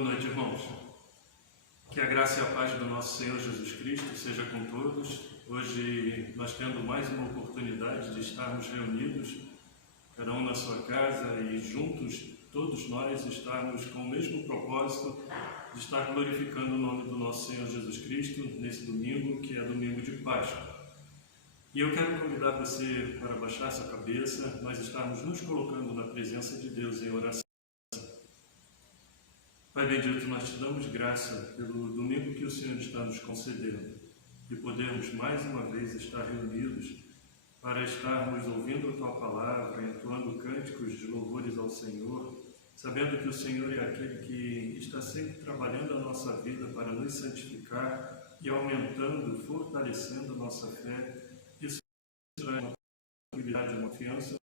Boa noite, irmãos. Que a graça e a paz do nosso Senhor Jesus Cristo seja com todos. Hoje nós tendo mais uma oportunidade de estarmos reunidos, cada um na sua casa e juntos, todos nós estarmos com o mesmo propósito de estar glorificando o nome do nosso Senhor Jesus Cristo nesse domingo, que é domingo de Páscoa. E eu quero convidar você para baixar essa cabeça, nós estarmos nos colocando na presença de Deus em oração. Pai bendito, nós te damos graça pelo domingo que o Senhor está nos concedendo e podermos mais uma vez estar reunidos para estarmos ouvindo a Tua Palavra, entoando cânticos de louvores ao Senhor, sabendo que o Senhor é aquele que está sempre trabalhando a nossa vida para nos santificar e aumentando, fortalecendo a nossa fé. Isso traz uma tranquilidade, uma confiança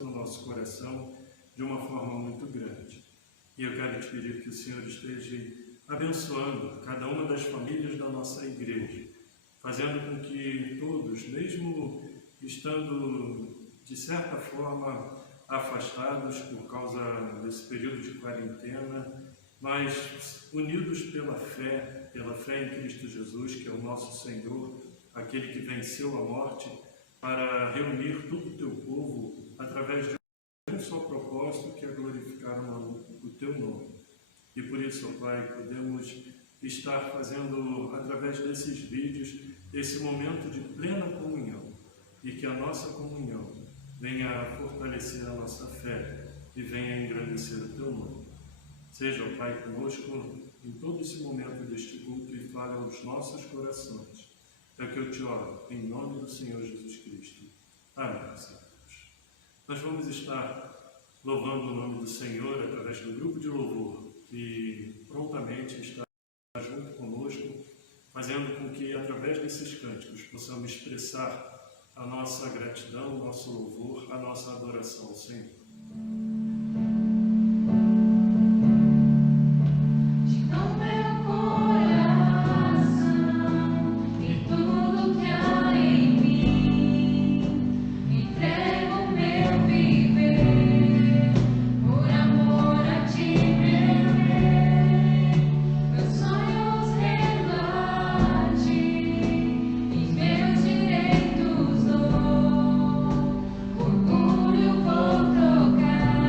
no nosso coração de uma forma muito grande. E eu quero te pedir que o Senhor esteja abençoando cada uma das famílias da nossa igreja, fazendo com que todos, mesmo estando de certa forma afastados por causa desse período de quarentena, mas unidos pela fé em Cristo Jesus, que é o nosso Senhor, aquele que venceu a morte, para reunir todo o teu povo através de um só propósito, que é glorificar o teu nome. E por isso, ó Pai, podemos estar fazendo, através desses vídeos, esse momento de plena comunhão, e que a nossa comunhão venha fortalecer a nossa fé e venha engrandecer o teu nome. Seja, ó Pai, conosco em todo esse momento deste culto e fale aos nossos corações. É que eu te oro, em nome do Senhor Jesus Cristo. Amém, Senhor. Nós vamos estar louvando o nome do Senhor através do grupo de louvor, que prontamente está junto conosco, fazendo com que, através desses cânticos, possamos expressar a nossa gratidão, o nosso louvor, a nossa adoração ao Senhor. Orgulho vou trocar.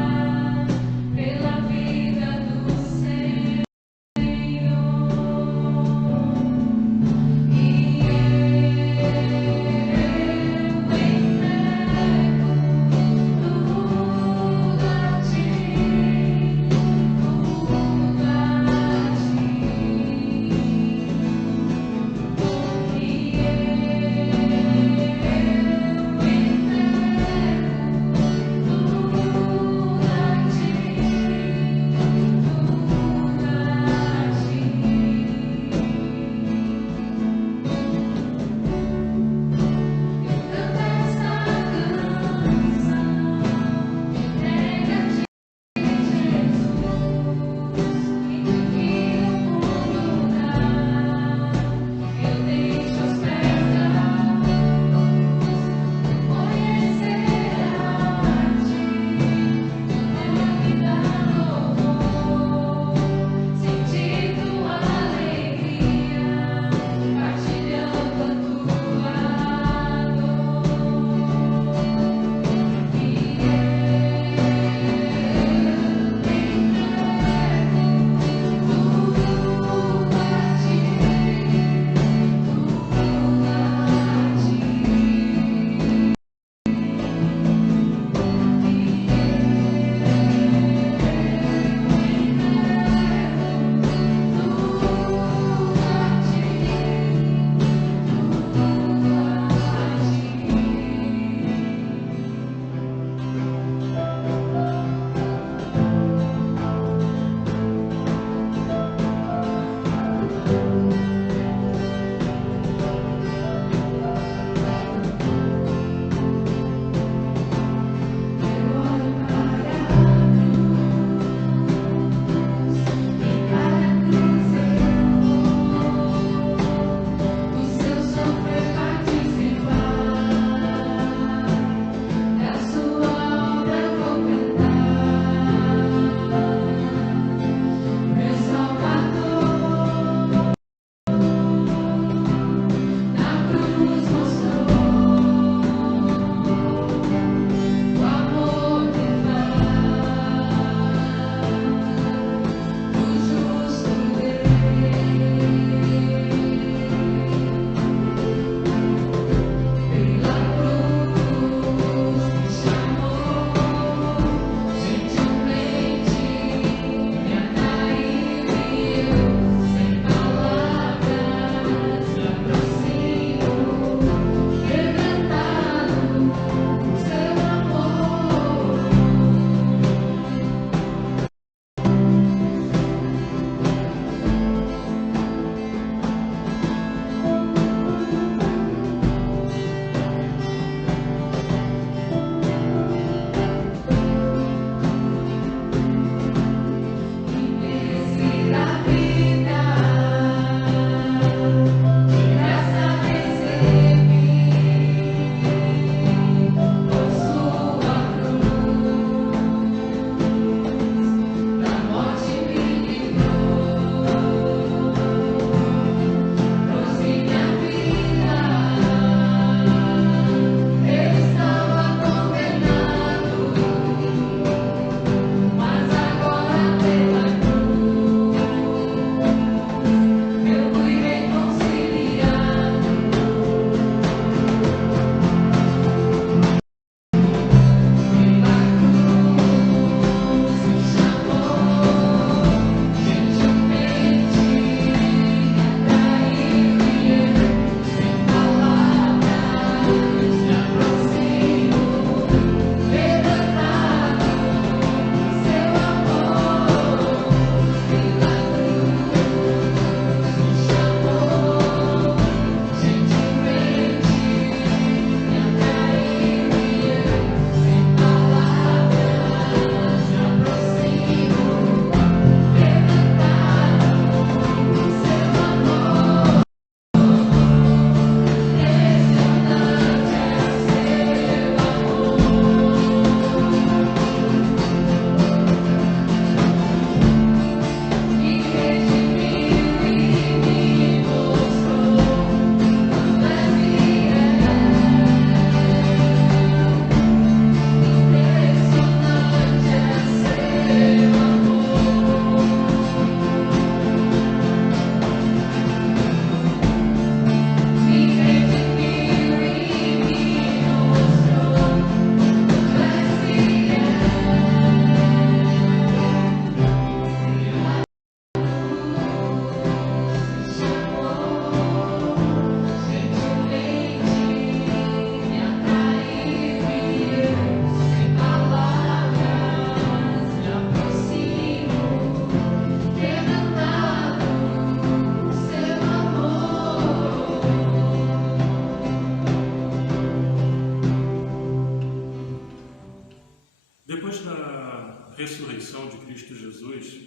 Cristo Jesus,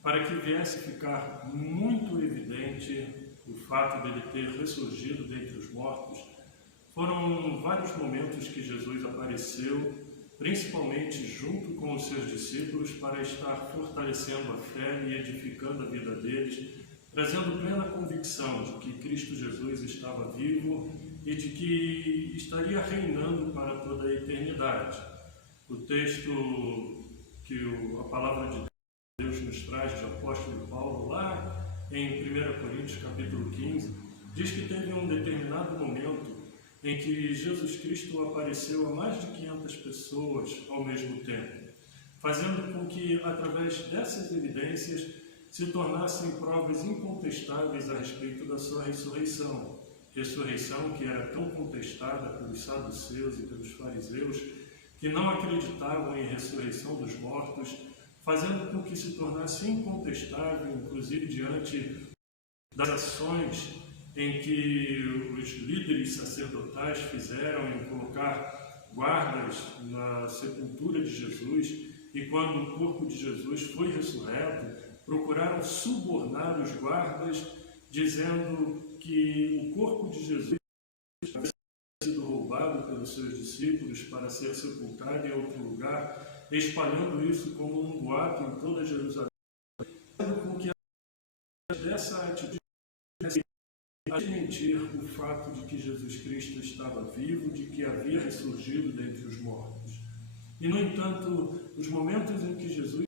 para que viesse ficar muito evidente o fato dele ter ressurgido dentre os mortos, foram vários momentos que Jesus apareceu, principalmente junto com os seus discípulos, para estar fortalecendo a fé e edificando a vida deles, trazendo plena convicção de que Cristo Jesus estava vivo e de que estaria reinando para toda a eternidade. O texto que a palavra de Deus nos traz de apóstolo Paulo, lá em 1 Coríntios capítulo 15, diz que teve um determinado momento em que Jesus Cristo apareceu a mais de 500 pessoas ao mesmo tempo, fazendo com que, através dessas evidências, se tornassem provas incontestáveis a respeito da sua ressurreição. Ressurreição que era tão contestada pelos saduceus e pelos fariseus, que não acreditavam em ressurreição dos mortos, fazendo com que se tornasse incontestável, inclusive diante das ações em que os líderes sacerdotais fizeram em colocar guardas na sepultura de Jesus, e quando o corpo de Jesus foi ressurreto, procuraram subornar os guardas, dizendo que o corpo de Jesus havia sido roubado pelos seus discípulos para ser sepultado em outro lugar, espalhando isso como um boato em toda Jerusalém, com que dessa atitude a desmentir o fato de que Jesus Cristo estava vivo, de que havia ressurgido dentre os mortos. E, no entanto, os momentos em que Jesus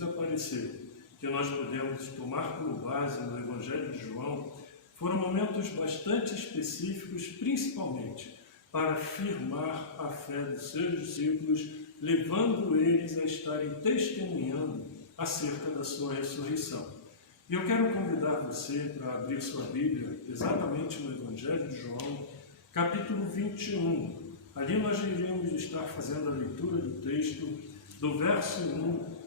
apareceu, que nós podemos tomar como base no Evangelho de João, foram momentos bastante específicos, principalmente para afirmar a fé dos seus discípulos, levando eles a estarem testemunhando acerca da sua ressurreição. E eu quero convidar você para abrir sua Bíblia, exatamente no Evangelho de João, capítulo 21. Ali nós iremos estar fazendo a leitura do texto, do verso 1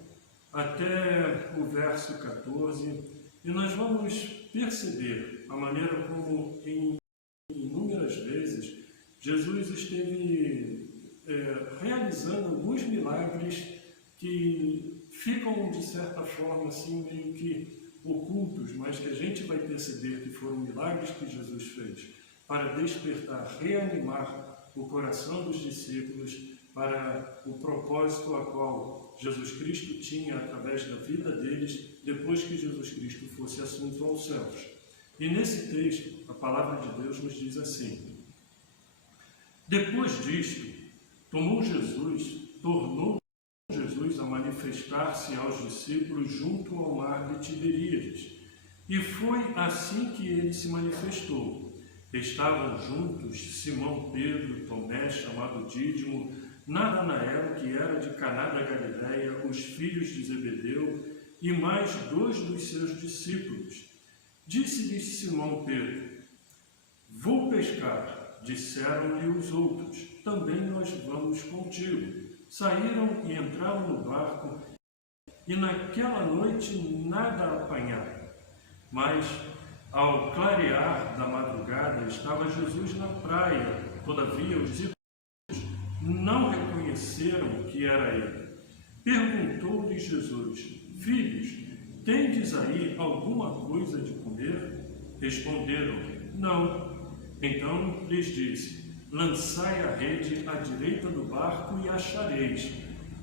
até o verso 14, e nós vamos perceber a maneira como, em inúmeras vezes, Jesus esteve realizando alguns milagres que ficam, de certa forma, assim, meio que ocultos, mas que a gente vai perceber que foram milagres que Jesus fez para despertar, reanimar o coração dos discípulos para o propósito a qual Jesus Cristo tinha através da vida deles depois que Jesus Cristo fosse assunto aos céus. E nesse texto, a palavra de Deus nos diz assim: depois disto, tornou Jesus a manifestar-se aos discípulos junto ao mar de Tiberíades. E foi assim que ele se manifestou. Estavam juntos Simão Pedro, Tomé, chamado Dídimo, Natanael, que era de Caná da Galileia, os filhos de Zebedeu, e mais 2 dos seus discípulos. Disse-lhes Simão Pedro: vou pescar. Disseram-lhe os outros: também nós vamos contigo. Saíram e entraram no barco, e naquela noite nada apanharam. Mas, ao clarear da madrugada, estava Jesus na praia. Todavia, os discípulos não reconheceram que era ele. Perguntou-lhes Jesus: filhos, tendes aí alguma coisa de comer? Responderam: não. Então lhes disse: lançai a rede à direita do barco e achareis.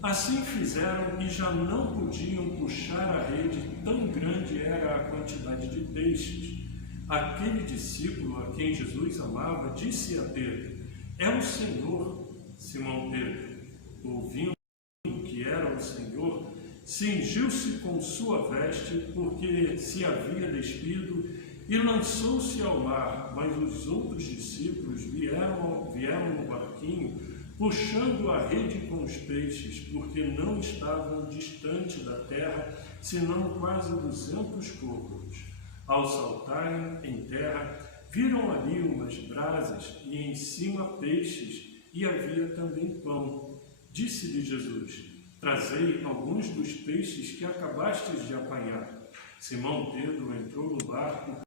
Assim fizeram e já não podiam puxar a rede, tão grande era a quantidade de peixes. Aquele discípulo a quem Jesus amava disse a Pedro: é o Senhor. Simão Pedro, ouvindo que era o Senhor, cingiu-se com sua veste, porque se havia despido, e lançou-se ao mar. Mas os outros discípulos vieram no barquinho, puxando a rede com os peixes, porque não estavam distante da terra, senão quase 200 côvados. Ao saltarem em terra, viram ali umas brasas, e em cima peixes, e havia também pão. Disse-lhe Jesus: trazei alguns dos peixes que acabastes de apanhar. Simão Pedro entrou no barco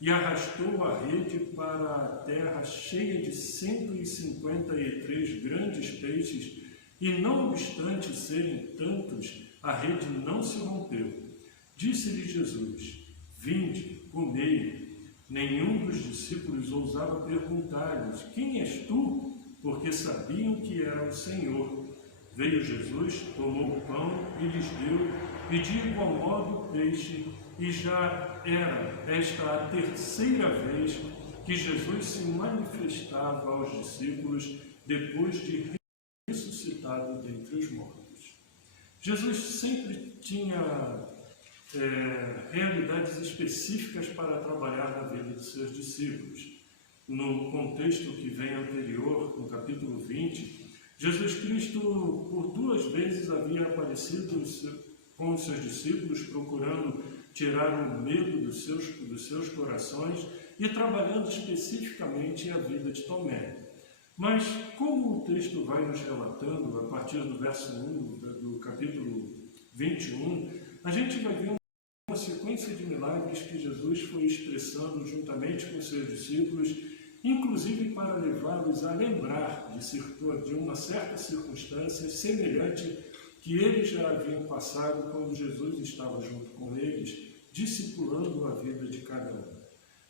e arrastou a rede para a terra cheia de 153 grandes peixes, e não obstante serem tantos, a rede não se rompeu. Disse-lhe Jesus: vinde, comei. Nenhum dos discípulos ousava perguntar-lhes: quem és tu? Porque sabiam que era o Senhor. Veio Jesus, tomou o pão e lhes deu, e de igual modo o peixe, e já era esta a terceira vez que Jesus se manifestava aos discípulos depois de ressuscitado dentre os mortos. Jesus sempre tinha realidades específicas para trabalhar na vida de seus discípulos. No contexto que vem anterior, no capítulo 20, Jesus Cristo por 2 vezes havia aparecido com os seus discípulos, procurando tirar o medo dos seus corações e trabalhando especificamente a vida de Tomé. Mas, como o texto vai nos relatando, a partir do verso 1 do capítulo 21, a gente vai ver uma sequência de milagres que Jesus foi expressando juntamente com seus discípulos, inclusive para levá-los a lembrar de uma certa circunstância semelhante que eles já haviam passado quando Jesus estava junto com eles, discipulando a vida de cada um.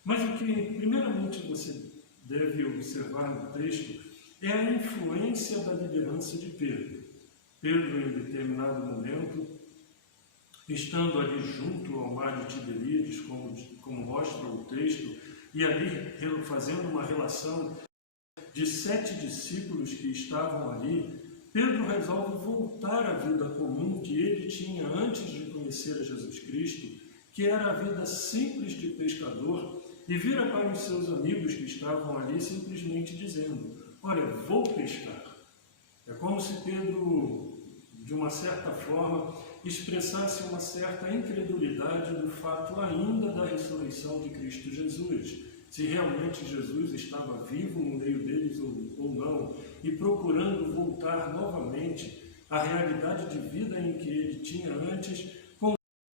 Mas o que primeiramente você deve observar no texto é a influência da liderança de Pedro. Pedro, em determinado momento, estando ali junto ao mar de Tiberíades, como mostra o texto, e ali fazendo uma relação de 7 discípulos que estavam ali, Pedro resolve voltar à vida comum que ele tinha antes de conhecer a Jesus Cristo, que era a vida simples de pescador, e vira para os seus amigos que estavam ali simplesmente dizendo: olha, vou pescar. É como se Pedro, de uma certa forma, expressasse uma certa incredulidade do fato ainda da ressurreição de Cristo Jesus, se realmente Jesus estava vivo no meio deles ou não, e procurando voltar novamente à realidade de vida em que ele tinha antes,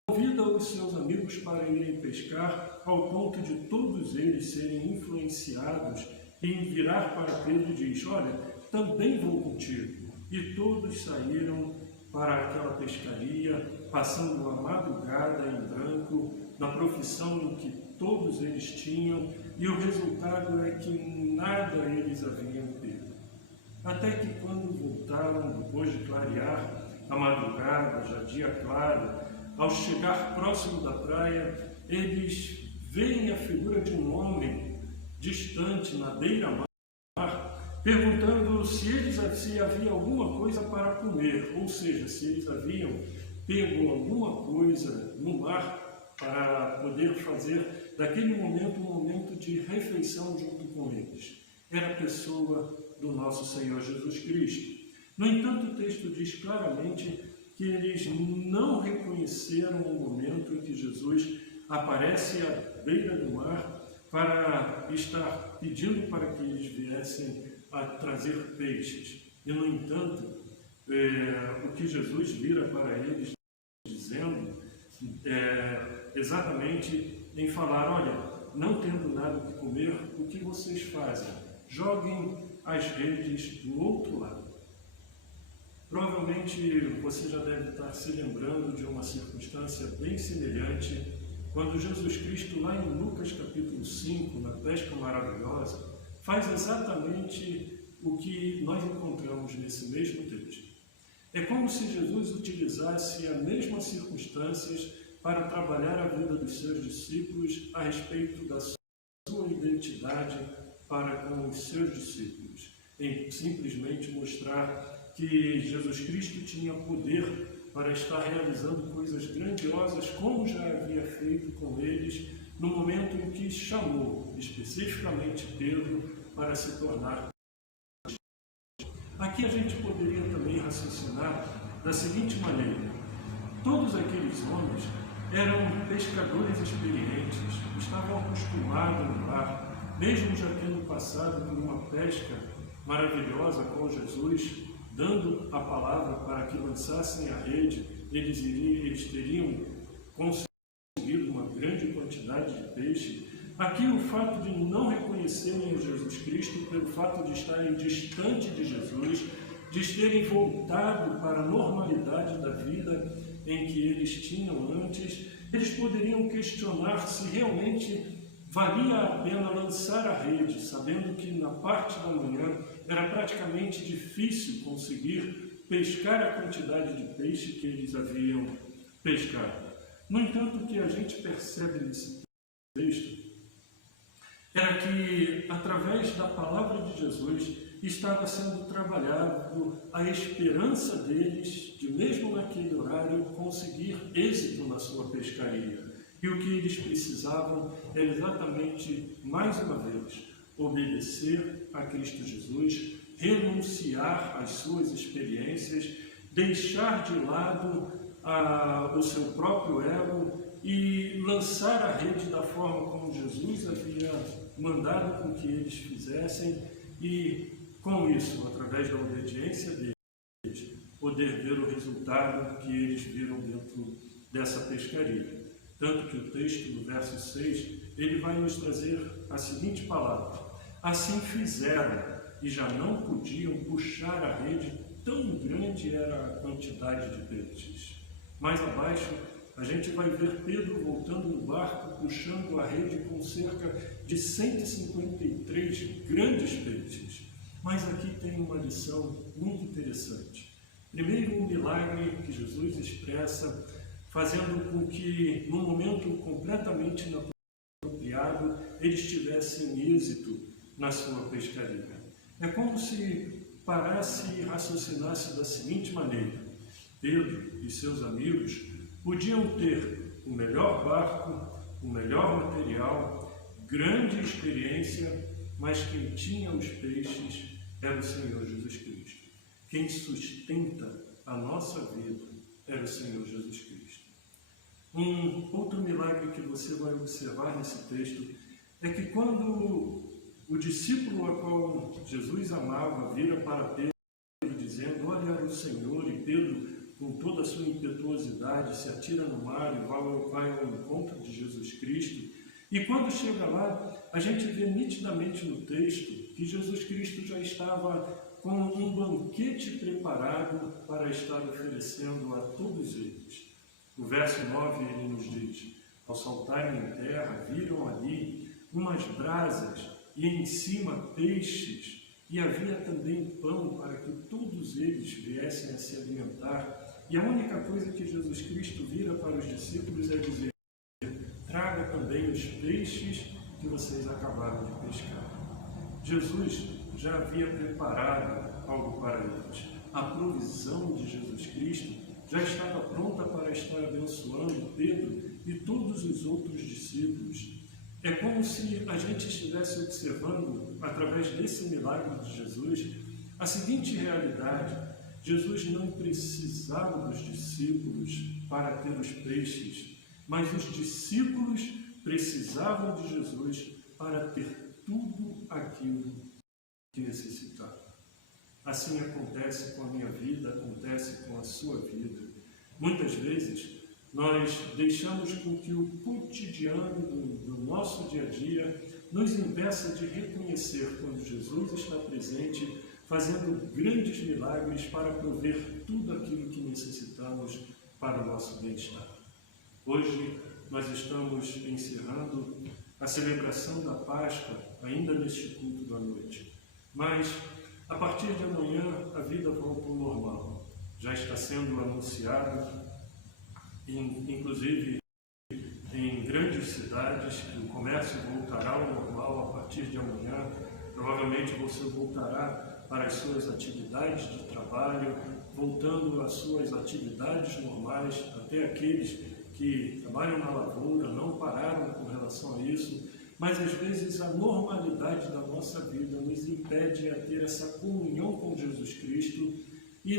convida os seus amigos para irem pescar, ao ponto de todos eles serem influenciados e virar para Pedro e diz: olha, também vou contigo. E todos saíram para aquela pescaria, passando uma madrugada em branco, na profissão em que todos eles tinham, e o resultado é que nada eles haviam pego. Até que quando voltaram, depois de clarear a madrugada, já dia claro, ao chegar próximo da praia, eles veem a figura de um homem distante, na beira-mar, perguntando se havia alguma coisa para comer, ou seja, se eles haviam pego alguma coisa no mar para poder fazer daquele momento um momento de refeição junto com eles. Era a pessoa do nosso Senhor Jesus Cristo. No entanto, o texto diz claramente que eles não reconheceram o momento em que Jesus aparece à beira do mar para estar pedindo para que eles viessem a trazer peixes. E, no entanto, o que Jesus vira para eles dizendo exatamente em falar: olha, não tendo nada o que comer, o que vocês fazem? Joguem as redes do outro lado. Provavelmente você já deve estar se lembrando de uma circunstância bem semelhante, quando Jesus Cristo, lá em Lucas capítulo 5, na pesca maravilhosa, faz exatamente o que nós encontramos nesse mesmo texto. É como se Jesus utilizasse as mesmas circunstâncias para trabalhar a vida dos seus discípulos a respeito da sua identidade para com os seus discípulos, em simplesmente mostrar que Jesus Cristo tinha poder para estar realizando coisas grandiosas, como já havia feito com eles, no momento em que chamou especificamente Pedro para se tornar. Aqui a gente poderia também raciocinar da seguinte maneira: todos aqueles homens eram pescadores experientes, estavam acostumados no mar, mesmo já tendo passado por uma pesca maravilhosa com Jesus, dando a palavra para que lançassem a rede, eles teriam conseguido uma grande quantidade de peixe. Aqui o fato de não reconhecerem Jesus Cristo, pelo fato de estarem distante de Jesus, de terem voltado para a normalidade da vida em que eles tinham antes, eles poderiam questionar se realmente valia a pena lançar a rede, sabendo que na parte da manhã era praticamente difícil conseguir pescar a quantidade de peixe que eles haviam pescado. No entanto, o que a gente percebe nesse texto era que, através da palavra de Jesus, estava sendo trabalhado a esperança deles de, mesmo naquele horário, conseguir êxito na sua pescaria. E o que eles precisavam era exatamente, mais uma vez, obedecer a Cristo Jesus, renunciar às suas experiências, deixar de lado o seu próprio ego e lançar a rede da forma como Jesus havia mandado com que eles fizessem e, com isso, através da obediência deles, poder ver o resultado que eles viram dentro dessa pescaria. Tanto que o texto, no verso 6, ele vai nos trazer a seguinte palavra: assim fizeram, e já não podiam puxar a rede, tão grande era a quantidade de peixes. Mais abaixo, a gente vai ver Pedro voltando no barco, puxando a rede com cerca de 153 grandes peixes. Mas aqui tem uma lição muito interessante. Primeiro, um milagre que Jesus expressa, fazendo com que, num momento completamente inapropriado, eles tivessem êxito na sua pescaria. É como se parasse e raciocinasse da seguinte maneira: Pedro e seus amigos podiam ter o melhor barco, o melhor material, grande experiência, mas quem tinha os peixes era o Senhor Jesus Cristo. Quem sustenta a nossa vida era o Senhor Jesus Cristo. Um outro milagre que você vai observar nesse texto é que quando o discípulo a qual Jesus amava vira para Pedro dizendo: olha, era o Senhor, e Pedro, com toda a sua impetuosidade, se atira no mar e vai ao encontro de Jesus Cristo. E quando chega lá, a gente vê nitidamente no texto que Jesus Cristo já estava com um banquete preparado para estar oferecendo a todos eles. O verso 9 ele nos diz: ao saltarem em terra, viram ali umas brasas e em cima peixes, e havia também pão para que todos eles viessem a se alimentar. E a única coisa que Jesus Cristo vira para os discípulos é dizer: traga também os peixes que vocês acabaram de pescar. Jesus já havia preparado algo para eles. A provisão de Jesus Cristo já estava pronta para estar abençoando Pedro e todos os outros discípulos. É como se a gente estivesse observando, através desse milagre de Jesus, a seguinte realidade: Jesus não precisava dos discípulos para ter os peixes, mas os discípulos precisavam de Jesus para ter tudo aquilo que necessitavam. Assim acontece com a minha vida, acontece com a sua vida. Muitas vezes nós deixamos com que o cotidiano do nosso dia a dia nos impeça de reconhecer quando Jesus está presente, fazendo grandes milagres para prover tudo aquilo que necessitamos para o nosso bem-estar. Hoje nós estamos encerrando a celebração da Páscoa, ainda neste culto da noite. Mas, a partir de amanhã, a vida volta ao normal. Já está sendo anunciado, inclusive em grandes cidades, que o comércio voltará ao normal a partir de amanhã. Provavelmente você voltará para as suas atividades de trabalho, voltando às suas atividades normais, até aqueles que trabalham na lavoura não pararam com relação a isso, mas às vezes a normalidade da nossa vida nos impede a ter essa comunhão com Jesus Cristo e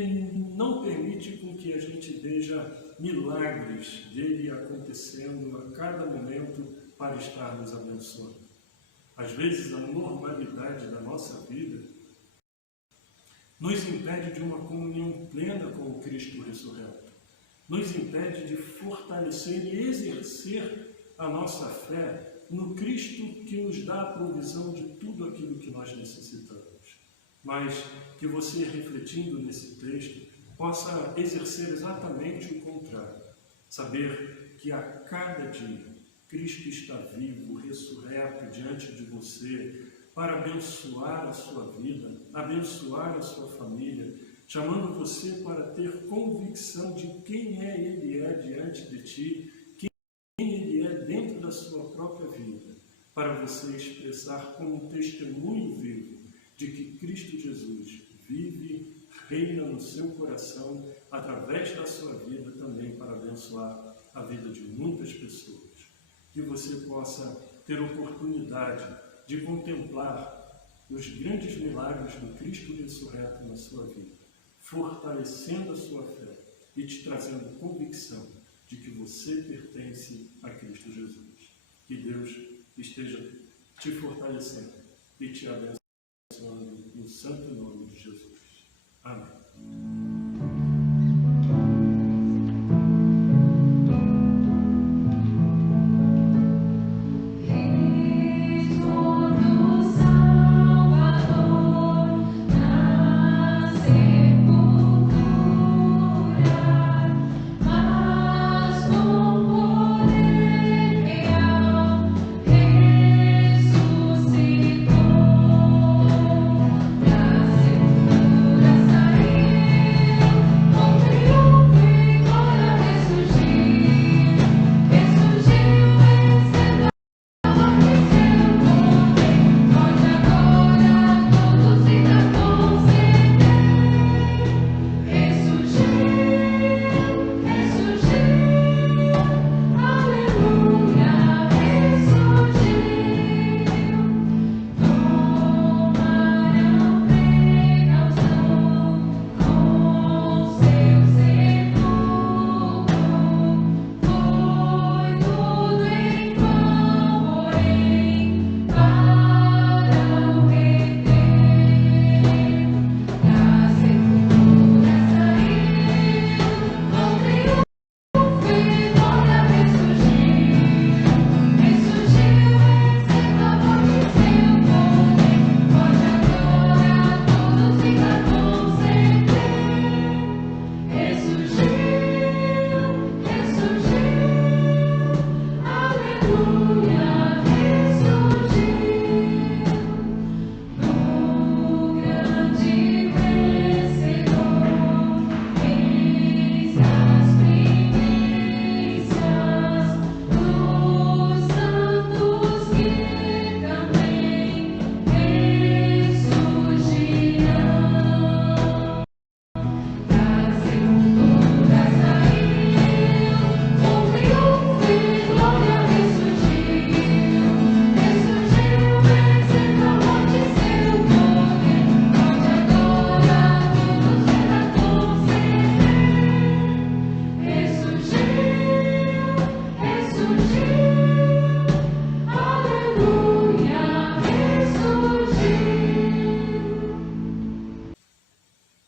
não permite com que a gente veja milagres dele acontecendo a cada momento para estar nos abençoando. Às vezes a normalidade da nossa vida nos impede de uma comunhão plena com o Cristo ressurreto, nos impede de fortalecer e exercer a nossa fé no Cristo que nos dá a provisão de tudo aquilo que nós necessitamos. mas que você, refletindo nesse texto, possa exercer exatamente o contrário. Saber que a cada dia Cristo está vivo, ressurreto diante de você, para abençoar a sua vida, abençoar a sua família, chamando você para ter convicção de quem Ele é diante de ti, quem Ele é dentro da sua própria vida, para você expressar como um testemunho vivo de que Cristo Jesus vive, reina no seu coração, através da sua vida também para abençoar a vida de muitas pessoas. Que você possa ter oportunidade de contemplar os grandes milagres do Cristo ressurreto na sua vida, fortalecendo a sua fé e te trazendo convicção de que você pertence a Cristo Jesus. Que Deus esteja te fortalecendo e te abençoando no santo nome de Jesus. Amém.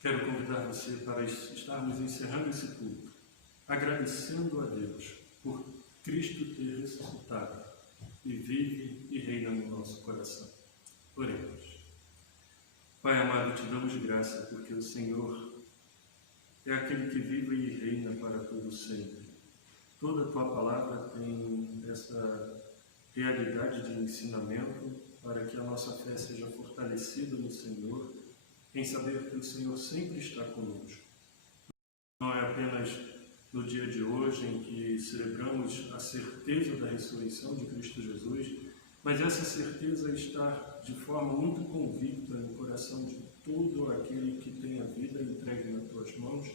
Quero convidar você para estarmos encerrando esse culto, agradecendo a Deus por Cristo ter ressuscitado e vive e reina no nosso coração. Oremos. Pai amado, te damos graça porque o Senhor é aquele que vive e reina para todo sempre. Toda a tua palavra tem essa realidade de ensinamento para que a nossa fé seja fortalecida no Senhor, em saber que o Senhor sempre está conosco. Não é apenas no dia de hoje em que celebramos a certeza da ressurreição de Cristo Jesus, mas essa certeza está de forma muito convicta no coração de todo aquele que tem a vida entregue nas tuas mãos,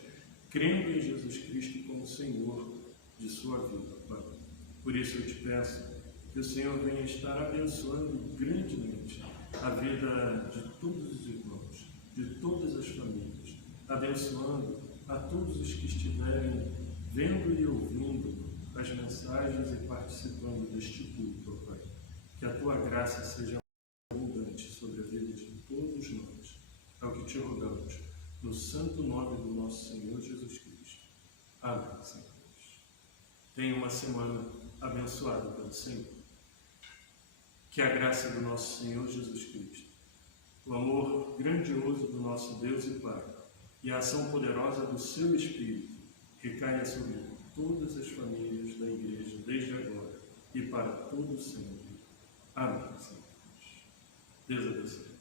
crendo em Jesus Cristo como Senhor de sua vida, Pai. Por isso eu te peço que o Senhor venha estar abençoando grandemente a vida de todos os irmãos, de todas as famílias, abençoando a todos os que estiverem vendo e ouvindo as mensagens e participando deste culto, Pai. Que a tua graça seja abundante sobre a vida de todos nós. É o que te rogamos, no santo nome do nosso Senhor Jesus Cristo. Amém, Senhor. Tenha uma semana abençoada pelo Senhor. Que a graça do nosso Senhor Jesus Cristo, o amor grandioso do nosso Deus e Pai e a ação poderosa do seu Espírito recaia sobre todas as famílias da Igreja, desde agora e para todo sempre. Amém. Deus abençoe.